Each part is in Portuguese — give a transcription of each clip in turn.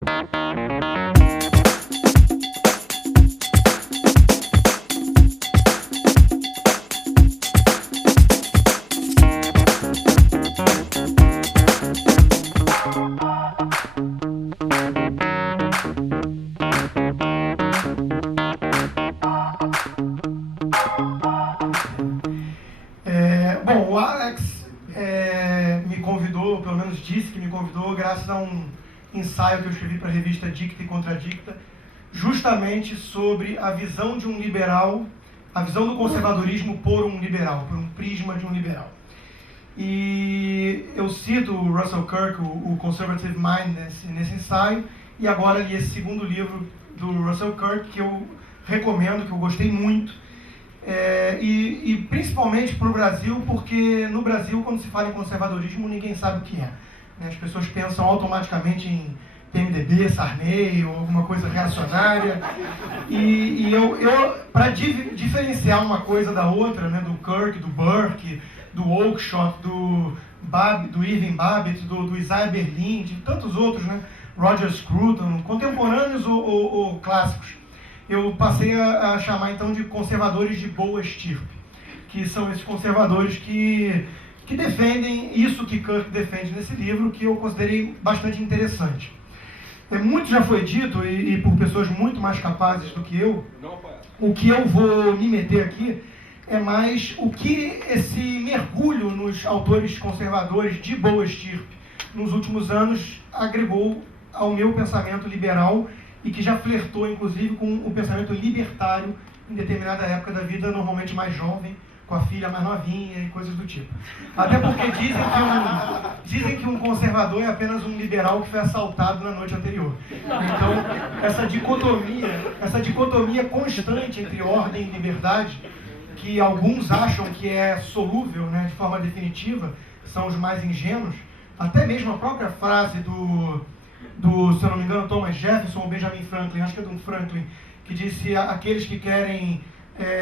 Bom, o Alex me convidou, pelo menos disse que me convidou, graças a um ensaio que eu escrevi para a revista Dicta e Contradicta, justamente sobre a visão de um liberal, a visão do conservadorismo por um liberal, por um prisma de um liberal. E eu cito o Russell Kirk, o Conservative Mind, nesse ensaio, e agora li esse segundo livro do Russell Kirk, que eu recomendo, que eu gostei muito, e principalmente para o Brasil, porque no Brasil, quando se fala em conservadorismo, ninguém sabe o que é. As pessoas pensam automaticamente em PMDB, Sarney, ou alguma coisa reacionária. E eu para diferenciar uma coisa da outra, né, do Kirk, do Burke, do Oakeshott, do Irving Babbitt, do Isaiah Berlin, de tantos outros, né, Roger Scruton, contemporâneos ou clássicos, eu passei a chamar então de conservadores de boa estirpe, que são esses conservadores que defendem isso que Kirk defende nesse livro, que eu considerei bastante interessante. Muito já foi dito, e por pessoas muito mais capazes do que eu, o que eu vou me meter aqui é mais o que esse mergulho nos autores conservadores de boa estirpe nos últimos anos agregou ao meu pensamento liberal e que já flertou, inclusive, com o pensamento libertário em determinada época da vida, normalmente mais jovem, com a filha mais novinha e coisas do tipo. Até porque dizem que um conservador é apenas um liberal que foi assaltado na noite anterior. Então, essa dicotomia constante entre ordem e liberdade, que alguns acham que é solúvel, né, de forma definitiva, são os mais ingênuos, até mesmo a própria frase do se eu não me engano, Thomas Jefferson ou Benjamin Franklin, acho que é do Franklin, que disse: aqueles que querem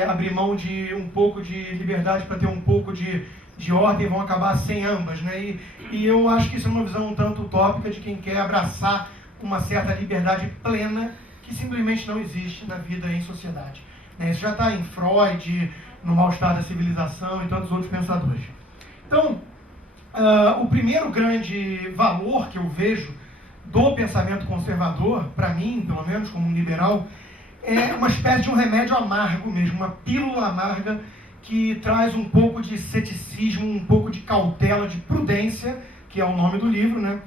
abrir mão de um pouco de liberdade para ter um pouco de ordem vão acabar sem ambas, né? E eu acho que isso é uma visão um tanto utópica de quem quer abraçar uma certa liberdade plena que simplesmente não existe na vida em sociedade, né? Isso já está em Freud, no Mal-Estar da Civilização e tantos outros pensadores. Então, o primeiro grande valor que eu vejo do pensamento conservador, para mim, pelo menos como um liberal, é uma espécie de um remédio amargo mesmo, uma pílula amarga que traz um pouco de ceticismo, um pouco de cautela, de prudência, que é o nome do livro, né?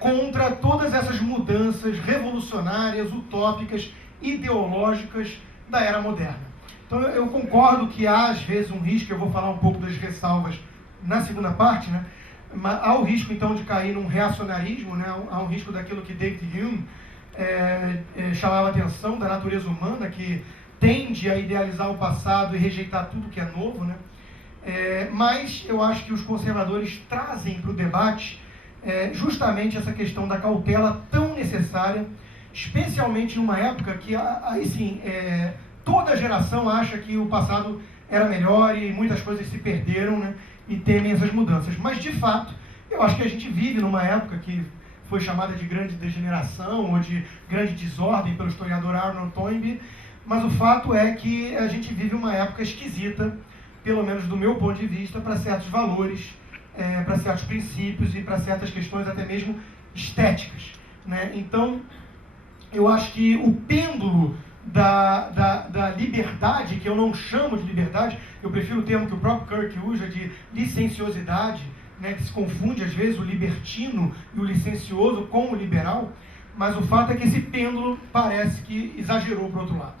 Contra todas essas mudanças revolucionárias, utópicas, ideológicas da era moderna. Então eu concordo que há às vezes um risco, eu vou falar um pouco das ressalvas na segunda parte, né? Há o risco, então, de cair num reacionarismo, né? Há um risco daquilo que David Hume chamava a atenção, da natureza humana, que tende a idealizar o passado e rejeitar tudo que é novo, né? Mas eu acho que os conservadores trazem para o debate justamente essa questão da cautela tão necessária, especialmente numa época que, aí sim, toda geração acha que o passado era melhor e muitas coisas se perderam, né? E temem essas mudanças. Mas, de fato, eu acho que a gente vive numa época que foi chamada de grande degeneração ou de grande desordem pelo historiador Arnold Toynbee, mas o fato é que a gente vive uma época esquisita, pelo menos do meu ponto de vista, para certos valores, para certos princípios e para certas questões até mesmo estéticas, né? Então, eu acho que o pêndulo da liberdade, que eu não chamo de liberdade, eu prefiro o termo que o próprio Kirk usa de licenciosidade, né, que se confunde às vezes o libertino e o licencioso com o liberal, mas o fato é que esse pêndulo parece que exagerou para o outro lado.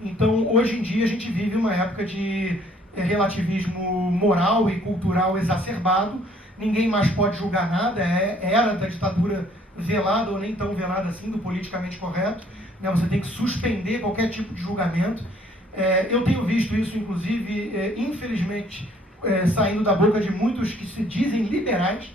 Então, hoje em dia, a gente vive uma época de relativismo moral e cultural exacerbado, ninguém mais pode julgar nada, era da ditadura velada ou nem tão velada assim, do politicamente correto, né? Você tem que suspender qualquer tipo de julgamento. Eu tenho visto isso, inclusive, infelizmente, saindo da boca de muitos que se dizem liberais,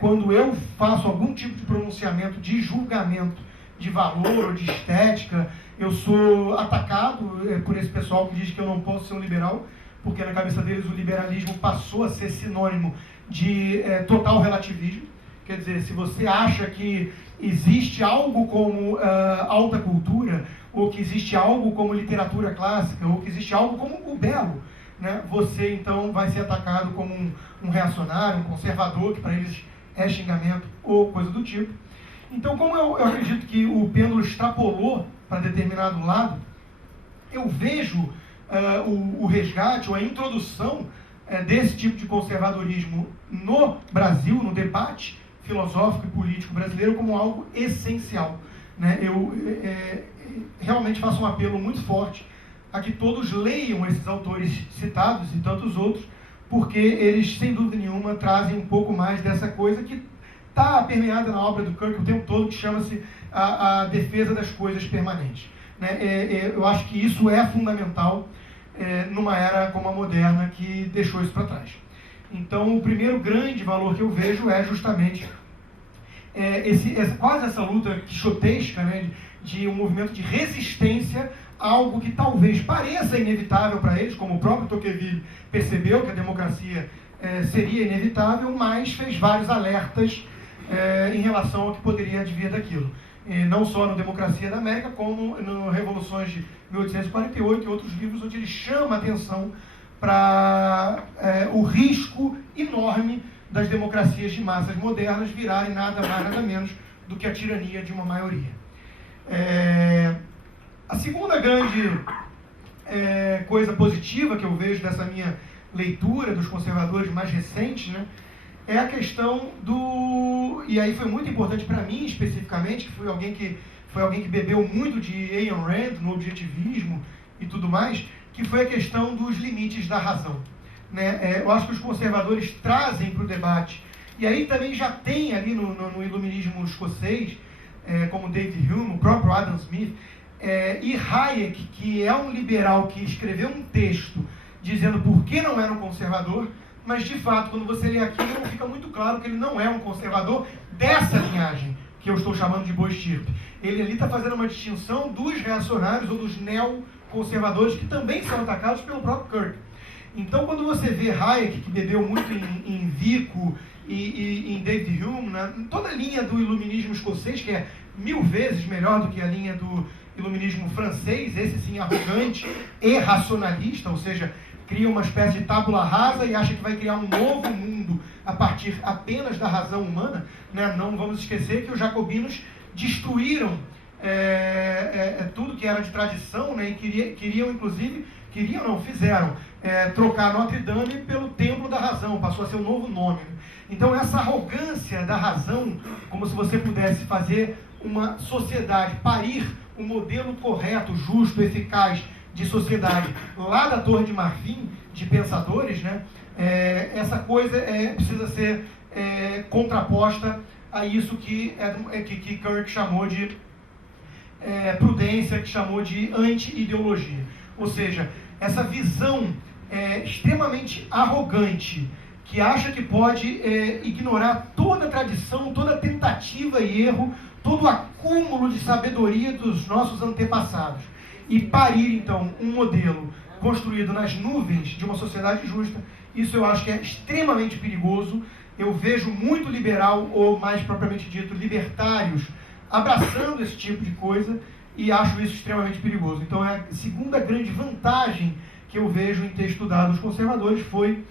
quando eu faço algum tipo de pronunciamento de julgamento de valor ou de estética, eu sou atacado por esse pessoal que diz que eu não posso ser um liberal, porque na cabeça deles o liberalismo passou a ser sinônimo de total relativismo. Quer dizer, se você acha que existe algo como alta cultura, ou que existe algo como literatura clássica, ou que existe algo como o belo, né, você então vai ser atacado como um reacionário, um conservador, que para eles é xingamento ou coisa do tipo. Então, como eu acredito que o pêndulo extrapolou para determinado lado, eu vejo o resgate ou a introdução desse tipo de conservadorismo no Brasil, no debate filosófico e político brasileiro, como algo essencial, né? Eu realmente faço um apelo muito forte a que todos leiam esses autores citados e tantos outros, porque eles, sem dúvida nenhuma, trazem um pouco mais dessa coisa que está permeada na obra do Kirk o tempo todo, que chama-se a defesa das coisas permanentes, né? Eu acho que isso é fundamental numa era como a moderna, que deixou isso para trás. Então, o primeiro grande valor que eu vejo é justamente quase essa luta quixotesca, né, de um movimento de resistência a algo que talvez pareça inevitável para eles, como o próprio Tocqueville percebeu que a democracia seria inevitável, mas fez vários alertas em relação ao que poderia advir daquilo. Não só no Democracia da América, como no Revoluções de 1848 e outros livros onde ele chama a atenção para o risco enorme das democracias de massas modernas virarem nada mais, nada menos do que a tirania de uma maioria. A segunda grande coisa positiva que eu vejo dessa minha leitura dos conservadores mais recentes, né, é a questão e aí foi muito importante para mim especificamente, que foi alguém que bebeu muito de Ayn Rand no objetivismo e tudo mais, que foi a questão dos limites da razão, né? Eu acho que os conservadores trazem para o debate, e aí também já tem ali no iluminismo escocês, como David Hume, o próprio Adam Smith, e Hayek, que é um liberal que escreveu um texto dizendo por que não era um conservador, mas de fato, quando você lê aquilo, fica muito claro que ele não é um conservador dessa linhagem, que eu estou chamando de boa estirpe. Ele ali está fazendo uma distinção dos reacionários ou dos neoconservadores, que também são atacados pelo próprio Kirk. Então, quando você vê Hayek, que bebeu muito em Vico e em David Hume, né, toda a linha do iluminismo escocês, que é 1000 vezes melhor do que a linha do iluminismo francês, esse sim arrogante e racionalista, ou seja, cria uma espécie de tábula rasa e acha que vai criar um novo mundo a partir apenas da razão humana, né? Não vamos esquecer que os jacobinos destruíram tudo que era de tradição, né? E fizeram trocar Notre Dame pelo Templo da Razão, passou a ser um novo nome, né? Então essa arrogância da razão, como se você pudesse fazer uma sociedade, parir um modelo correto, justo, eficaz de sociedade lá da Torre de Marfim, de pensadores, né? Essa coisa precisa ser contraposta a isso que Kirk chamou de prudência, que chamou de anti-ideologia. Ou seja, essa visão extremamente arrogante, que acha que pode ignorar toda a tradição, toda a tentativa e erro, todo o acúmulo de sabedoria dos nossos antepassados, e parir, então, um modelo construído nas nuvens de uma sociedade justa. Isso eu acho que é extremamente perigoso. Eu vejo muito liberal, ou mais propriamente dito, libertários, abraçando esse tipo de coisa, e acho isso extremamente perigoso. Então, a segunda grande vantagem que eu vejo em ter estudado os conservadores foi,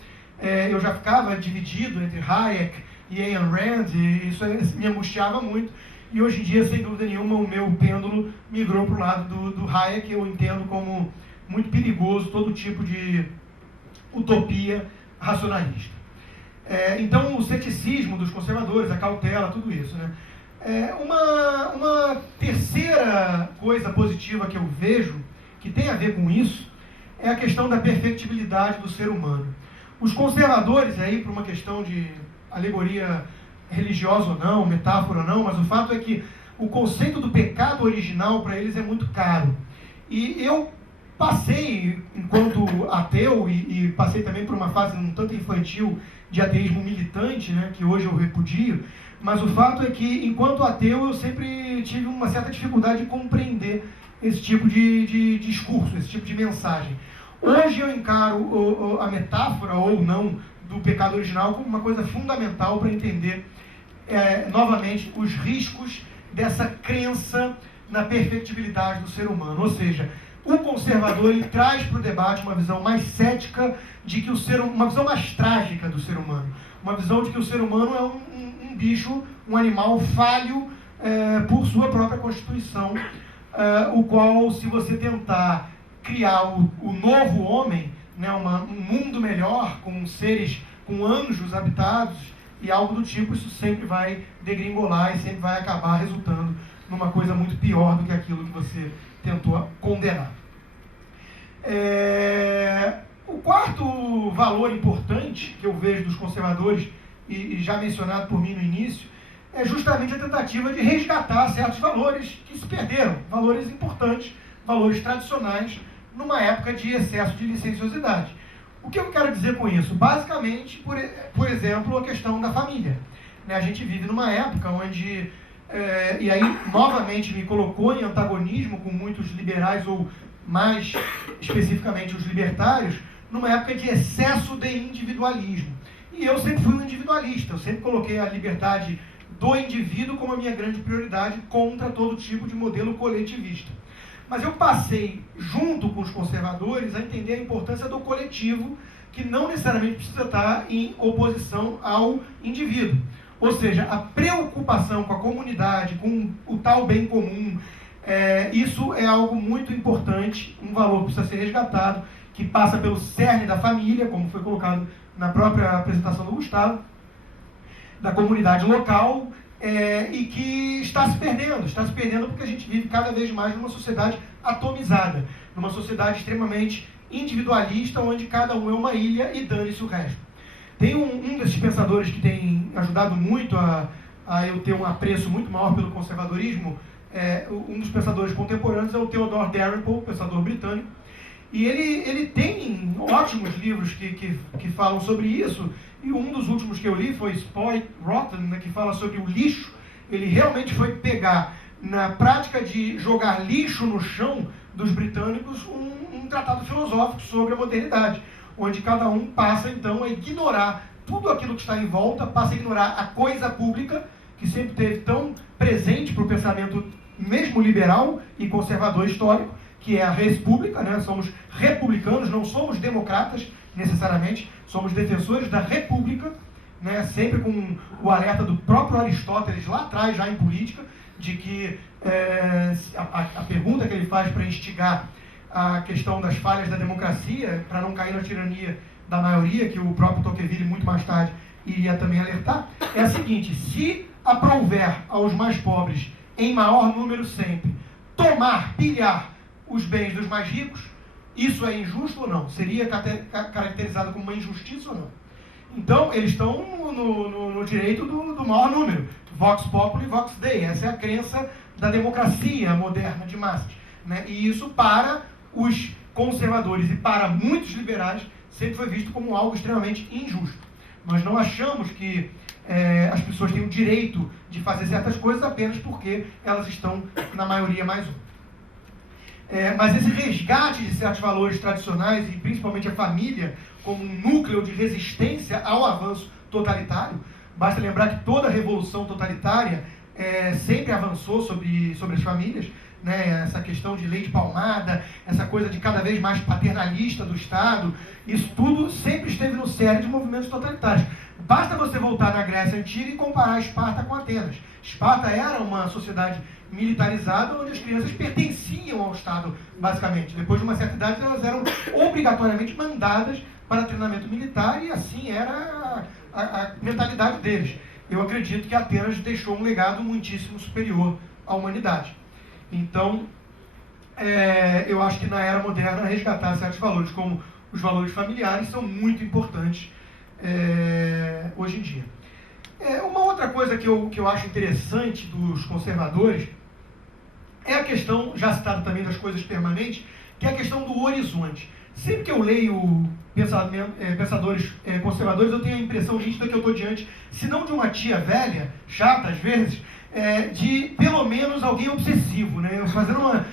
eu já ficava dividido entre Hayek e Ayn Rand, e isso me angustiava muito. E hoje em dia, sem dúvida nenhuma, o meu pêndulo migrou para o lado do Hayek. Eu entendo como muito perigoso todo tipo de utopia racionalista. Então, o ceticismo dos conservadores, a cautela, tudo isso, né? Uma terceira coisa positiva que eu vejo, que tem a ver com isso, é a questão da perfectibilidade do ser humano. Os conservadores, aí, por uma questão de alegoria religiosa ou não, metáfora ou não, mas o fato é que o conceito do pecado original para eles é muito caro. E eu passei, enquanto ateu, e passei também por uma fase um tanto infantil de ateísmo militante, né, que hoje eu repudio, mas o fato é que, enquanto ateu, eu sempre tive uma certa dificuldade de compreender esse tipo de discurso, esse tipo de mensagem. Hoje eu encaro a metáfora, ou não, do pecado original como uma coisa fundamental para entender novamente, os riscos dessa crença na perfectibilidade do ser humano. Ou seja, o conservador ele traz para o debate uma visão mais cética de que uma visão mais trágica do ser humano, uma visão de que o ser humano é um bicho, um animal falho por sua própria constituição, o qual, se você tentar criar o novo homem, né, um mundo melhor, com seres, com anjos habitados e algo do tipo, isso sempre vai degringolar e sempre vai acabar resultando numa coisa muito pior do que aquilo que você tentou condenar. O quarto valor importante que eu vejo dos conservadores, e já mencionado por mim no início, é justamente a tentativa de resgatar certos valores que se perderam, valores importantes, valores tradicionais, numa época de excesso de licenciosidade. O que eu quero dizer com isso? Basicamente, por exemplo, a questão da família. A gente vive numa época onde, e aí novamente me colocou em antagonismo com muitos liberais, ou mais especificamente os libertários, numa época de excesso de individualismo. E eu sempre fui um individualista, eu sempre coloquei a liberdade do indivíduo como a minha grande prioridade contra todo tipo de modelo coletivista. Mas eu passei, junto com os conservadores, a entender a importância do coletivo, que não necessariamente precisa estar em oposição ao indivíduo. Ou seja, a preocupação com a comunidade, com o tal bem comum, isso é algo muito importante, um valor que precisa ser resgatado, que passa pelo cerne da família, como foi colocado na própria apresentação do Gustavo, da comunidade local, e que está se perdendo porque a gente vive cada vez mais numa sociedade atomizada, numa sociedade extremamente individualista, onde cada um é uma ilha e dane-se o resto. Tem um desses pensadores que tem ajudado muito a eu ter um apreço muito maior pelo conservadorismo, um dos pensadores contemporâneos é o Theodore Dalrymple, pensador britânico, e ele tem ótimos livros que falam sobre isso, e um dos últimos que eu li foi Spoiled Rotten, né, que fala sobre o lixo. Ele realmente foi pegar, na prática de jogar lixo no chão dos britânicos, um tratado filosófico sobre a modernidade, onde cada um passa então a ignorar tudo aquilo que está em volta, passa a ignorar a coisa pública, que sempre esteve tão presente para o pensamento mesmo liberal e conservador histórico, que é a res pública, né? Somos republicanos, não somos democratas necessariamente, somos defensores da república, né? Sempre com o alerta do próprio Aristóteles lá atrás, já em política, de que a pergunta que ele faz para instigar a questão das falhas da democracia, para não cair na tirania da maioria, que o próprio Tocqueville muito mais tarde iria também alertar, é a seguinte: se aprouver aos mais pobres, em maior número sempre, pilhar os bens dos mais ricos, isso é injusto ou não? Seria caracterizado como uma injustiça ou não? Então, eles estão no direito do maior número. Vox populi, vox dei. Essa é a crença da democracia moderna de massas, né? E isso, para os conservadores e para muitos liberais, sempre foi visto como algo extremamente injusto. Nós não achamos que as pessoas têm o direito de fazer certas coisas apenas porque elas estão na maioria mais um. Mas esse resgate de certos valores tradicionais, e principalmente a família, como um núcleo de resistência ao avanço totalitário, basta lembrar que toda revolução totalitária sempre avançou sobre as famílias, né? Essa questão de lei de palmada, essa coisa de cada vez mais paternalista do Estado, isso tudo sempre esteve no cerne de movimentos totalitários. Basta você voltar na Grécia Antiga e comparar Esparta com Atenas. Esparta era uma sociedade militarizada, onde as crianças pertenciam ao Estado, basicamente. Depois de uma certa idade, elas eram obrigatoriamente mandadas para treinamento militar, e assim era a mentalidade deles. Eu acredito que Atenas deixou um legado muitíssimo superior à humanidade. Então, eu acho que na era moderna, resgatar certos valores, como os valores familiares, são muito importantes hoje em dia. Uma outra coisa que eu acho interessante dos conservadores é a questão, já citada também, das coisas permanentes, que é a questão do horizonte. Sempre que eu leio pensadores conservadores, eu tenho a impressão nítida que eu estou diante, se não de uma tia velha, chata às vezes, de pelo menos alguém obsessivo, né? Eu fazendo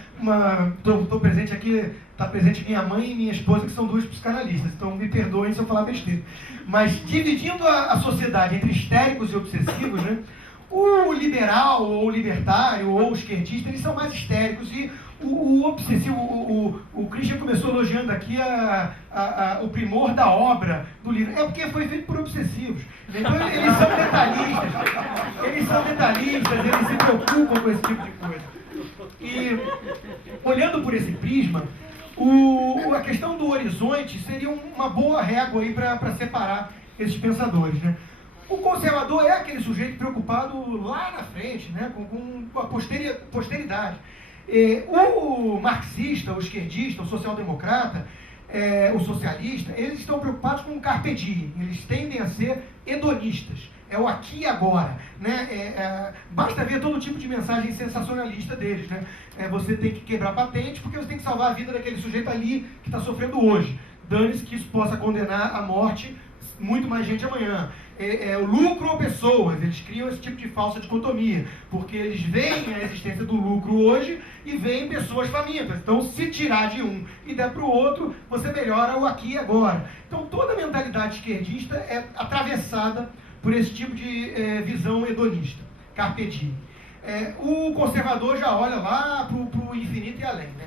estou presente aqui, está presente minha mãe e minha esposa, que são duas psicanalistas, então me perdoem se eu falar besteira. Mas dividindo a sociedade entre histéricos e obsessivos, né? O liberal, ou o libertário, ou o esquerdista, eles são mais histéricos e o obsessivo, o Christian começou elogiando aqui o primor da obra do livro. É porque foi feito por obsessivos. Então eles são detalhistas, eles se preocupam com esse tipo de coisa. E olhando por esse prisma, a questão do horizonte seria uma boa régua aí para separar esses pensadores, né? O conservador é aquele sujeito preocupado lá na frente, né, com a posteridade. O marxista, o esquerdista, o social-democrata, o socialista, eles estão preocupados com o carpe diem, eles tendem a ser hedonistas, é o aqui e agora, né? Basta ver todo tipo de mensagem sensacionalista deles, né? Você tem que quebrar patente porque você tem que salvar a vida daquele sujeito ali que está sofrendo hoje. Dane-se que isso possa condenar à morte muito mais gente amanhã. O lucro ou pessoas, eles criam esse tipo de falsa dicotomia, porque eles veem a existência do lucro hoje e veem pessoas famintas. Então, se tirar de um e der para o outro, você melhora o aqui e agora. Então, toda a mentalidade esquerdista é atravessada por esse tipo de visão hedonista, carpe diem. O conservador já olha lá para o infinito e além, né?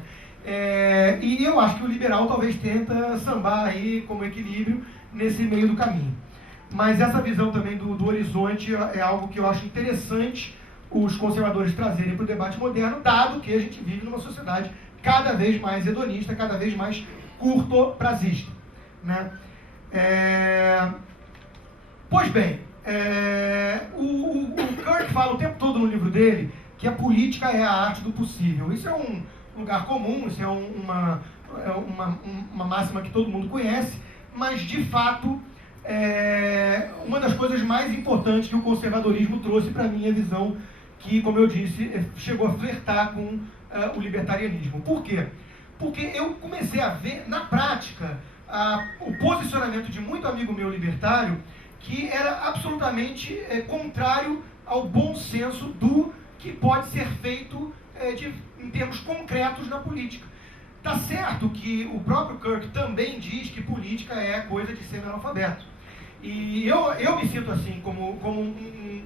E eu acho que o liberal talvez tenta sambar aí como equilíbrio nesse meio do caminho. Mas essa visão também do horizonte é algo que eu acho interessante os conservadores trazerem para o debate moderno, dado que a gente vive numa sociedade cada vez mais hedonista, cada vez mais curto-prazista, né? Pois bem, o Kirk fala o tempo todo no livro dele que a política é a arte do possível. Isso é um lugar comum, isso é uma máxima que todo mundo conhece, mas de fato uma das coisas mais importantes que o conservadorismo trouxe para a minha visão, que, como eu disse, chegou a flertar com o libertarianismo. Por quê? Porque eu comecei a ver, na prática, o posicionamento de muito amigo meu libertário, que era absolutamente contrário ao bom senso do que pode ser feito em termos concretos na política. Tá certo que o próprio Kirk também diz que política é coisa de semi-analfabeto. E eu me sinto assim, como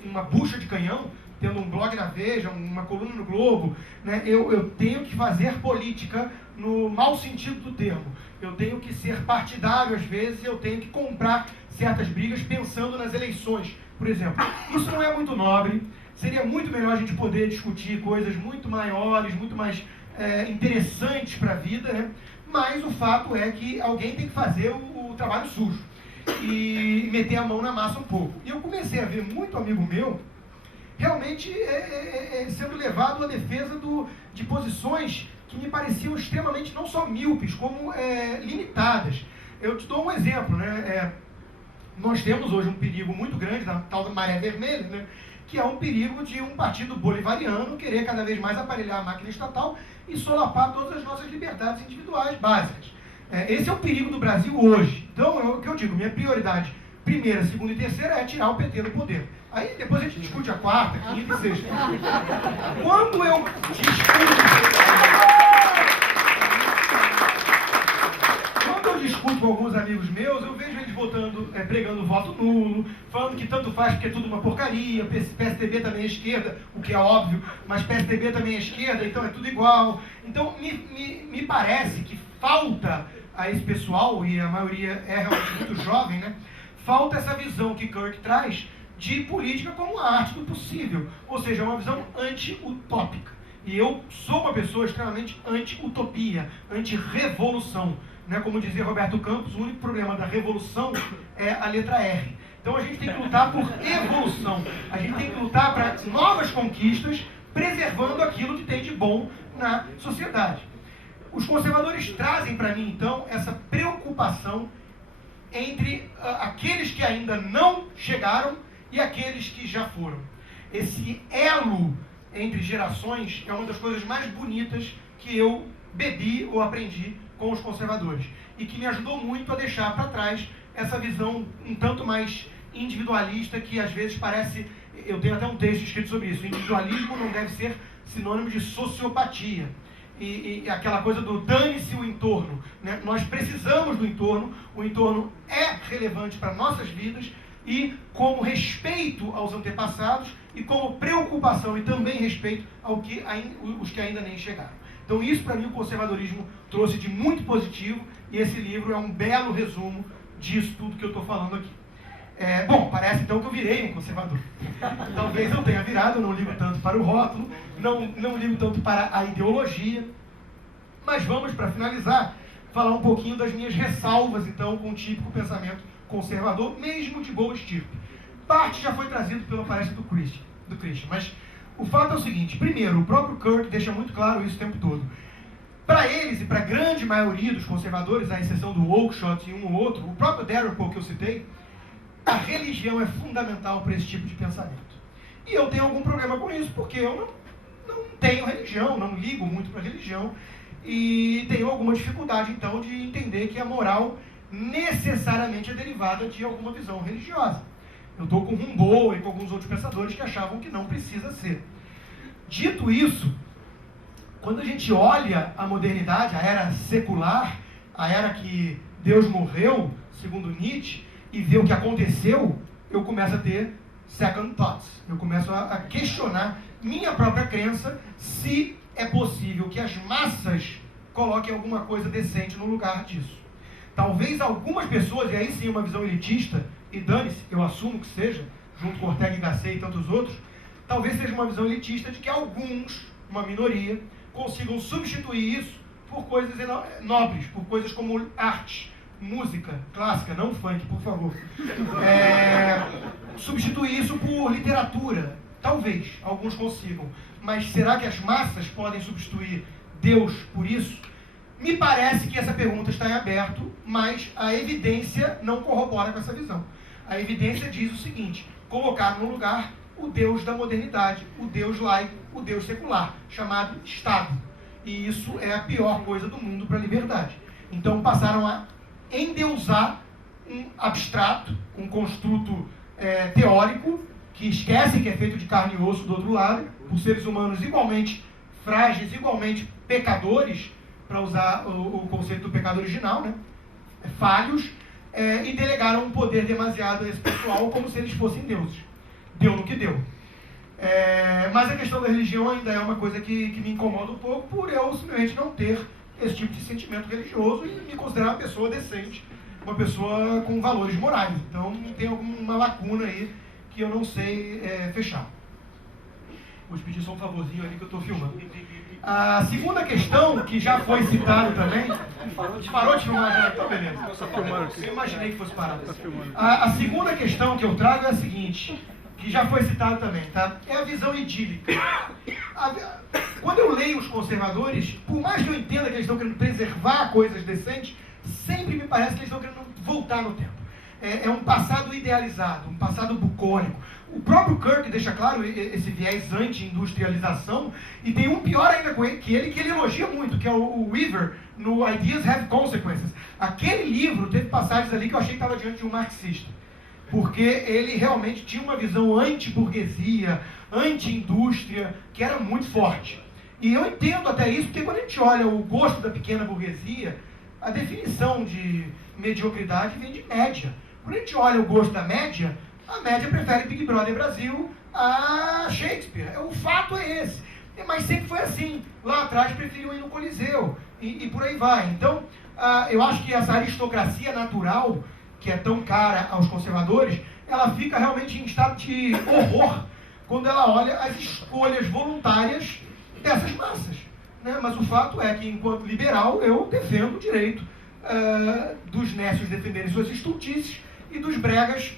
uma bucha de canhão, tendo um blog na Veja, uma coluna no Globo, né? Eu tenho que fazer política no mau sentido do termo. Eu tenho que ser partidário às vezes, eu tenho que comprar certas brigas pensando nas eleições, por exemplo. Isso não é muito nobre, seria muito melhor a gente poder discutir coisas muito maiores, muito mais interessantes para a vida, né? Mas o fato é que alguém tem que fazer o trabalho sujo e meter a mão na massa um pouco. E eu comecei a ver muito amigo meu realmente sendo levado à defesa de posições que me pareciam extremamente não só míopes, como limitadas. Eu te dou um exemplo, né? Nós temos hoje um perigo muito grande, da tal da maré vermelha, né? Que é um perigo de um partido bolivariano querer cada vez mais aparelhar a máquina estatal e solapar todas as nossas liberdades individuais básicas. Esse é o perigo do Brasil hoje. Então, o que eu digo, minha prioridade, primeira, segunda e terceira, é tirar o PT do poder. Aí depois a gente discute a quarta, quinta e sexta. Quando eu discuto com alguns amigos meus, eu vejo eles pregando voto nulo, falando que tanto faz porque é tudo uma porcaria, PSDB também é esquerda, o que é óbvio, mas PSDB também é esquerda, então é tudo igual. Então, me parece que falta a esse pessoal, e a maioria é realmente muito jovem, né? Falta essa visão que Kirk traz de política como a arte do possível, ou seja, uma visão anti-utópica. E eu sou uma pessoa extremamente anti-utopia, anti-revolução. Né? Como dizia Roberto Campos, o único problema da revolução é a letra R. Então a gente tem que lutar por evolução, a gente tem que lutar para novas conquistas, preservando aquilo que tem de bom na sociedade. Os conservadores trazem para mim, então, essa preocupação entre aqueles que ainda não chegaram e aqueles que já foram. Esse elo entre gerações é uma das coisas mais bonitas que eu bebi ou aprendi com os conservadores e que me ajudou muito a deixar para trás essa visão um tanto mais individualista que às vezes parece... Eu tenho até um texto escrito sobre isso. O individualismo não deve ser sinônimo de sociopatia. E aquela coisa do dane-se o entorno, né? Nós precisamos do entorno, o entorno é relevante para nossas vidas e como respeito aos antepassados e como preocupação e também respeito os que ainda nem chegaram. Então isso para mim o conservadorismo trouxe de muito positivo e esse livro é um belo resumo disso tudo que eu estou falando aqui. Bom, parece então que eu virei um conservador. Talvez eu tenha virado, eu não ligo tanto para o rótulo, não ligo tanto para a ideologia, mas vamos, para finalizar, falar um pouquinho das minhas ressalvas, então, com o típico pensamento conservador, mesmo de boa estirpe. Parte já foi trazido pela palestra do Christian, mas o fato é o seguinte: primeiro, o próprio Kirk deixa muito claro isso o tempo todo. Para eles e para a grande maioria dos conservadores, à exceção do Oakeshott e um ou outro, o próprio Dalrymple que eu citei, a religião é fundamental para esse tipo de pensamento. E eu tenho algum problema com isso, porque eu não tenho religião, não ligo muito para a religião, e tenho alguma dificuldade, então, de entender que a moral necessariamente é derivada de alguma visão religiosa. Eu estou com Rimbaud e com alguns outros pensadores que achavam que não precisa ser. Dito isso, quando a gente olha a modernidade, a era secular, a era que Deus morreu, segundo Nietzsche, e vê o que aconteceu, eu começo a ter second thoughts. Eu começo a questionar minha própria crença se é possível que as massas coloquem alguma coisa decente no lugar disso. Talvez algumas pessoas, e aí sim uma visão elitista, e dane-se, eu assumo que seja, junto com Ortega y Gasset e tantos outros, talvez seja uma visão elitista de que alguns, uma minoria, consigam substituir isso por coisas nobres, por coisas como arte, música clássica, não funk, por favor. Substituir isso por literatura. Talvez alguns consigam. Mas será que as massas podem substituir Deus por isso? Me parece que essa pergunta está em aberto, mas a evidência não corrobora com essa visão. A evidência diz o seguinte: colocar no lugar o Deus da modernidade, o Deus laico, o Deus secular, chamado Estado. E isso é a pior coisa do mundo para a liberdade. Então passaram a endeusar um abstrato, um construto teórico, que esquece que é feito de carne e osso do outro lado, por seres humanos igualmente frágeis, igualmente pecadores, para usar o conceito do pecado original, né? Falhos, e delegaram um poder demasiado a esse pessoal como se eles fossem deuses. Deu no que deu. Mas a questão da religião ainda é uma coisa que me incomoda um pouco, por eu simplesmente não ter esse tipo de sentimento religioso e me considerar uma pessoa decente, uma pessoa com valores morais. Então tem alguma lacuna aí que eu não sei fechar. Vou te pedir só um favorzinho ali que eu estou filmando. A segunda questão, que já foi citada também... Parou de filmar já? Então beleza. Eu imaginei que fosse parado. A segunda questão que eu trago é a seguinte, que já foi citada também, tá? É a visão idílica. Quando eu leio os conservadores, por mais que eu entenda que eles estão querendo preservar coisas decentes, sempre me parece que eles estão querendo voltar no tempo. É um passado idealizado, um passado bucólico. O próprio Kirk deixa claro esse viés anti-industrialização, e tem um pior ainda que ele elogia muito, que é o Weaver, no Ideas Have Consequences. Aquele livro teve passagens ali que eu achei que estava diante de um marxista, porque ele realmente tinha uma visão anti-burguesia, anti-indústria, que era muito forte. E eu entendo até isso, porque quando a gente olha o gosto da pequena burguesia, a definição de mediocridade vem de média. Quando a gente olha o gosto da média, a média prefere Big Brother Brasil a Shakespeare. O fato é esse. Mas sempre foi assim. Lá atrás preferiam ir no Coliseu. E por aí vai. Então, eu acho que essa aristocracia natural, que é tão cara aos conservadores, ela fica realmente em estado de horror quando ela olha as escolhas voluntárias dessas massas. Né? Mas o fato é que, enquanto liberal, eu defendo o direito dos nécios defenderem suas estultices e dos bregas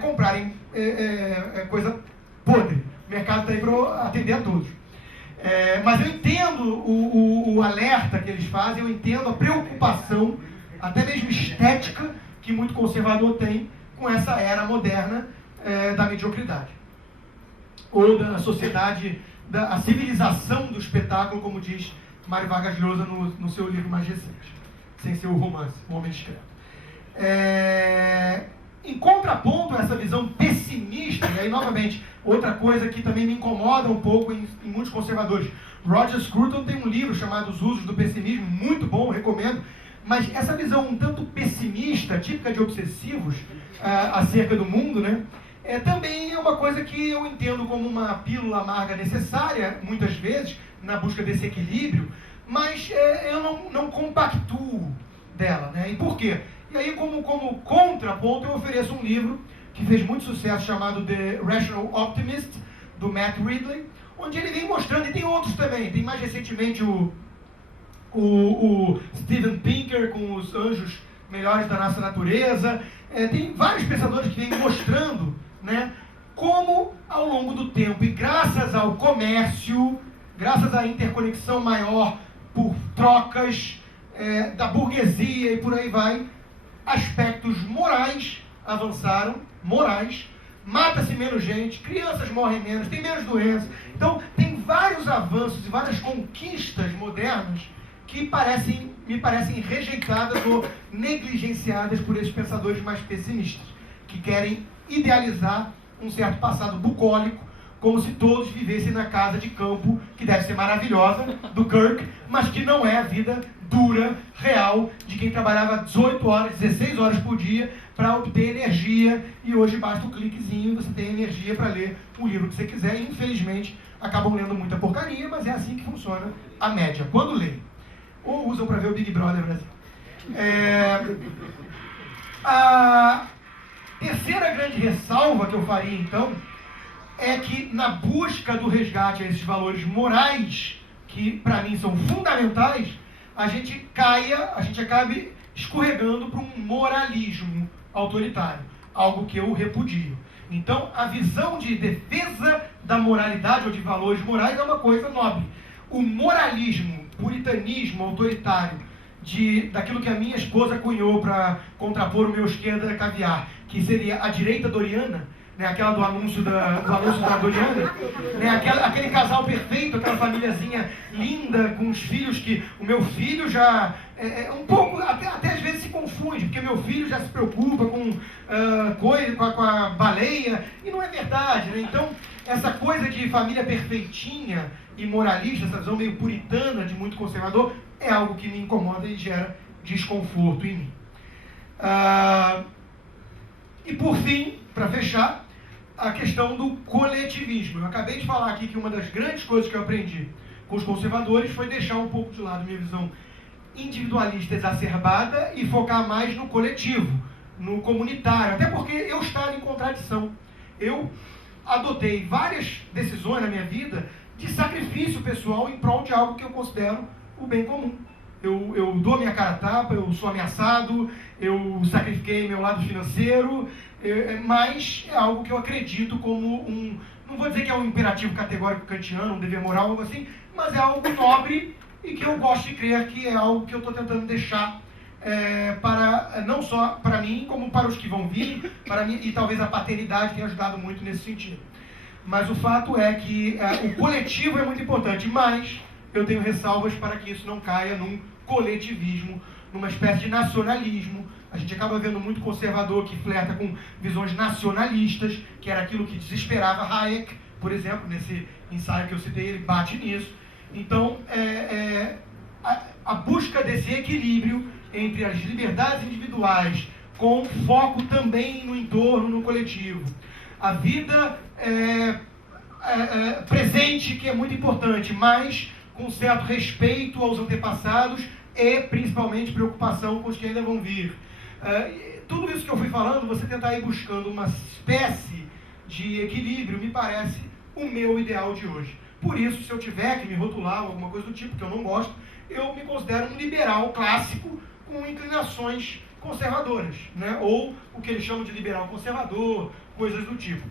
comprarem coisa podre. O mercado está aí para atender a todos. Mas eu entendo o alerta que eles fazem, eu entendo a preocupação, até mesmo estética, que muito conservador tem com essa era moderna da mediocridade. Ou da sociedade, a civilização do espetáculo, como diz Mário Vargas Llosa no seu livro mais recente, sem ser o romance, O Homem Discreto. Em contraponto a essa visão pessimista, e aí novamente, outra coisa que também me incomoda um pouco em muitos conservadores, Roger Scruton tem um livro chamado Os Usos do Pessimismo, muito bom, recomendo, mas essa visão um tanto pessimista, típica de obsessivos, acerca do mundo, né? Também é uma coisa que eu entendo como uma pílula amarga necessária, muitas vezes, na busca desse equilíbrio, mas eu não compactuo dela, né? E por quê? E aí, como contraponto, eu ofereço um livro que fez muito sucesso, chamado The Rational Optimist, do Matt Ridley, onde ele vem mostrando, e tem outros também, tem mais recentemente o Steven Pinker com os Anjos Melhores da Nossa Natureza, tem vários pensadores que vêm mostrando, né, como ao longo do tempo, e graças ao comércio, graças à interconexão maior por trocas da burguesia e por aí vai, aspectos morais avançaram, mata-se menos gente, crianças morrem menos, tem menos doenças. Então, tem vários avanços e várias conquistas modernas que me parecem rejeitadas ou negligenciadas por esses pensadores mais pessimistas, que querem idealizar um certo passado bucólico, como se todos vivessem na casa de campo, que deve ser maravilhosa, do Kirk, mas que não é a vida dura, real, de quem trabalhava 18 horas, 16 horas por dia para obter energia, e hoje basta um cliquezinho e você tem energia para ler o livro que você quiser, e infelizmente acabam lendo muita porcaria, mas é assim que funciona a média, quando leem. Ou usam para ver o Big Brother Brasil. A terceira grande ressalva que eu faria, então, é que na busca do resgate a esses valores morais, que para mim são fundamentais, a gente acabe escorregando para um moralismo autoritário, algo que eu repudio. Então, a visão de defesa da moralidade ou de valores morais é uma coisa nobre. O moralismo, puritanismo autoritário, daquilo que a minha esposa cunhou para contrapor o meu esquerda caviar, que seria a direita doriana, né, aquela do anúncio da Doriana, né, aquele casal perfeito, aquela famíliazinha linda, com os filhos que o meu filho já um pouco, até às vezes se confunde, porque meu filho já se preocupa com a baleia, e não é verdade, né? Então, essa coisa de família perfeitinha e moralista, essa visão meio puritana de muito conservador, é algo que me incomoda e gera desconforto em mim. E por fim, para fechar, a questão do coletivismo. Eu acabei de falar aqui que uma das grandes coisas que eu aprendi com os conservadores foi deixar um pouco de lado minha visão individualista exacerbada e focar mais no coletivo, no comunitário, até porque eu estava em contradição. Eu adotei várias decisões na minha vida de sacrifício pessoal em prol de algo que eu considero o bem comum. Eu dou minha cara a tapa, eu sou ameaçado, eu sacrifiquei meu lado financeiro, mas é algo que eu acredito como não vou dizer que é um imperativo categórico kantiano, um dever moral, algo assim, mas é algo nobre e que eu gosto de crer que é algo que eu estou tentando deixar não só para mim, como para os que vão vir, para mim, e talvez a paternidade tenha ajudado muito nesse sentido. Mas o fato é que o coletivo é muito importante, mas eu tenho ressalvas para que isso não caia num coletivismo, numa espécie de nacionalismo. A gente acaba vendo muito conservador que flerta com visões nacionalistas, que era aquilo que desesperava Hayek, por exemplo, nesse ensaio que eu citei, ele bate nisso. Então, a busca desse equilíbrio entre as liberdades individuais, com foco também no entorno, no coletivo. A vida presente, que é muito importante, mas com certo respeito aos antepassados e principalmente preocupação com os que ainda vão vir. Tudo isso que eu fui falando, você tentar ir buscando uma espécie de equilíbrio, me parece o meu ideal de hoje. Por isso, se eu tiver que me rotular ou alguma coisa do tipo, que eu não gosto, eu me considero um liberal clássico com inclinações conservadoras, né? Ou o que eles chamam de liberal conservador, coisas do tipo.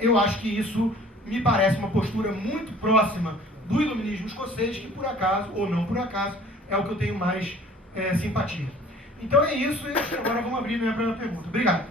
Eu acho que isso me parece uma postura muito próxima do iluminismo escocês, que por acaso, ou não por acaso, é o que eu tenho mais simpatia. Então é isso, e agora vamos abrir minha primeira pergunta. Obrigado.